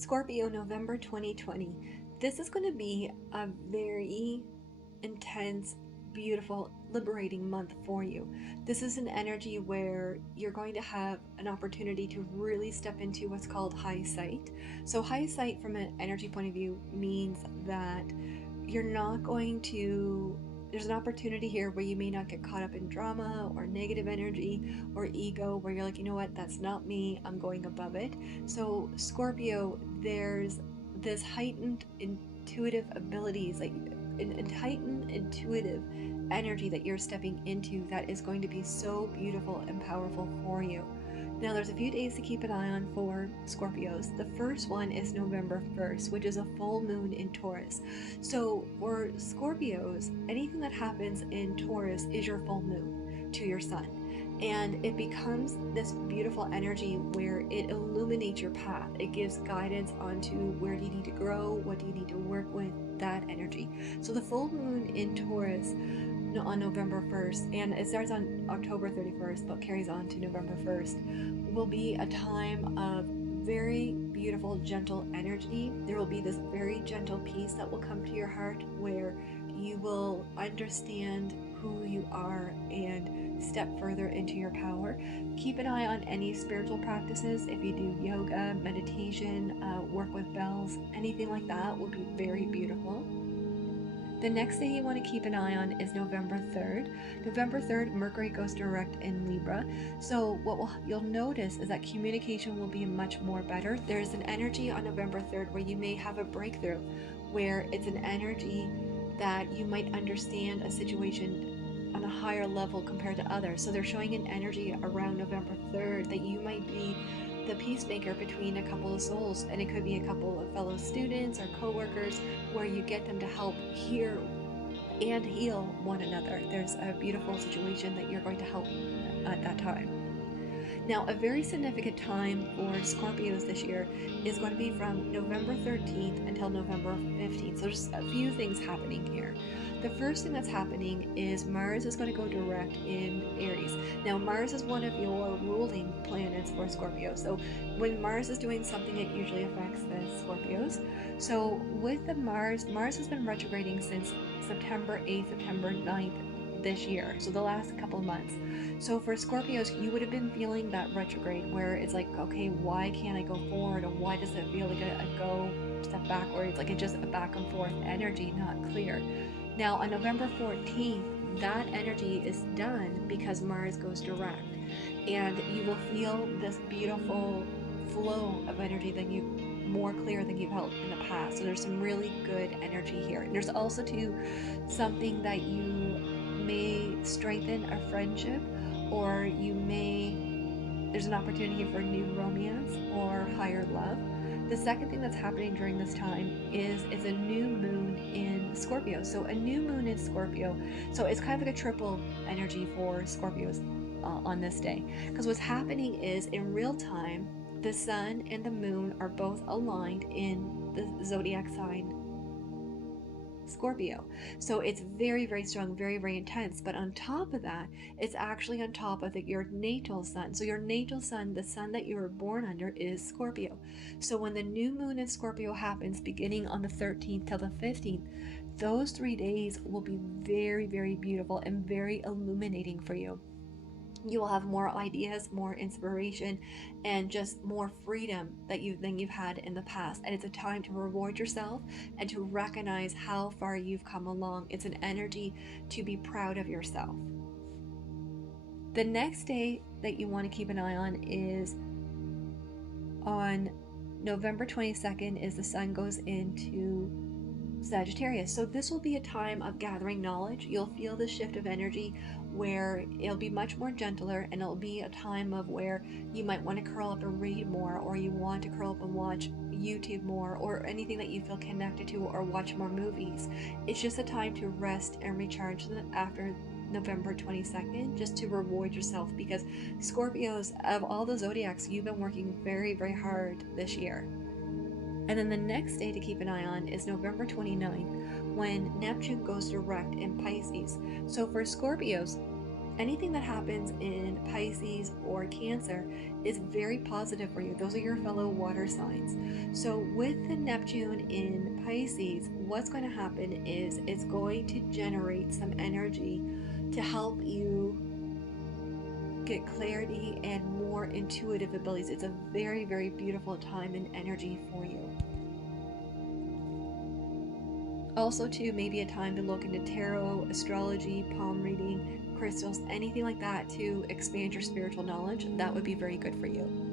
Scorpio, November 2020. This is going to be a very intense, beautiful, liberating month for you. This is an energy where you're going to have an opportunity to really step into what's called high sight. So, high sight from an energy point of view means that you're not going to there's an opportunity here where you may not get caught up in drama or negative energy or ego, where you're like, you know what, that's not me, I'm going above it. So Scorpio, there's this heightened intuitive abilities, like heightened intuitive energy that you're stepping into that is going to be so beautiful and powerful for you. Now, there's a few days to keep an eye on for Scorpios. The first one is November 1st, which is a full moon in Taurus. So, for Scorpios, anything that happens in Taurus is your full moon to your sun. And it becomes this beautiful energy where it illuminates your path. It gives guidance onto where do you need to grow, what do you need to work with, that energy. So, the full moon in Taurus on November 1st, and it starts on October 31st but carries on to November 1st, will be a time of very beautiful, gentle energy. There will be this very gentle peace that will come to your heart where you will understand who you are and step further into your power. Keep an eye on any spiritual practices. If you do yoga, meditation, work with bells, anything like that will be very beautiful. The next day you want to keep an eye on is November 3rd. November 3rd, Mercury goes direct in Libra. So you'll notice is that communication will be much more better. There's an energy on November 3rd where you may have a breakthrough, where it's an energy that you might understand a situation on a higher level compared to others. So they're showing an energy around November 3rd that you might be the peacemaker between a couple of souls, and it could be a couple of fellow students or co-workers where you get them to help hear and heal one another. There's a beautiful situation that you're going to help at that time. Now, a very significant time for Scorpios this year is going to be from November 13th until November 15th. So there's a few things happening here. The first thing that's happening is Mars is going to go direct in Aries. Now, Mars is one of your ruling planets for Scorpio. So when Mars is doing something, it usually affects the Scorpios. So with the Mars has been retrograding since September 8th, September 9th this year, so the last couple of months. So for Scorpios, you would have been feeling that retrograde where it's like, okay, why can't I go forward, or why does it feel like a go step backwards, like it's just a back and forth energy, not clear. Now on November 14th, that energy is done because Mars goes direct, and you will feel this beautiful flow of energy that you more clear than you've felt in the past. So there's some really good energy here. And there's also too something that you may strengthen a friendship, or there's an opportunity for new romance or higher love. The second thing that's happening during this time is it's a new moon in Scorpio. So a new moon in Scorpio, so it's kind of like a triple energy for Scorpios on this day, because what's happening is in real time the sun and the moon are both aligned in the zodiac sign Scorpio. So it's very, very strong, very, very intense. But on top of that, it's actually on top of your natal sun. So your natal sun, the sun that you were born under, is Scorpio. So when the new moon in Scorpio happens, beginning on the 13th till the 15th, those 3 days will be very, very beautiful and very illuminating for you. You will have more ideas, more inspiration, and just more freedom than you've had in the past. And it's a time to reward yourself and to recognize how far you've come along. It's an energy to be proud of yourself. The next day that you want to keep an eye on is on November 22nd, is the sun goes into Sagittarius. So this will be a time of gathering knowledge. You'll feel the shift of energy where it'll be much more gentler, and it'll be a time of where you might want to curl up and read more, or you want to curl up and watch YouTube more, or anything that you feel connected to, or watch more movies. It's just a time to rest and recharge after November 22nd, just to reward yourself, because Scorpios, of all the zodiacs, you've been working very, very hard this year. And then the next day to keep an eye on is November 29th, when Neptune goes direct in Pisces. So for Scorpios, anything that happens in Pisces or Cancer is very positive for you. Those are your fellow water signs. So with the Neptune in Pisces, what's going to happen is it's going to generate some energy to help you get clarity and more intuitive abilities. It's a very, very beautiful time and energy for you. Also, too, maybe a time to look into tarot, astrology, palm reading, crystals, anything like that to expand your spiritual knowledge. That would be very good for you.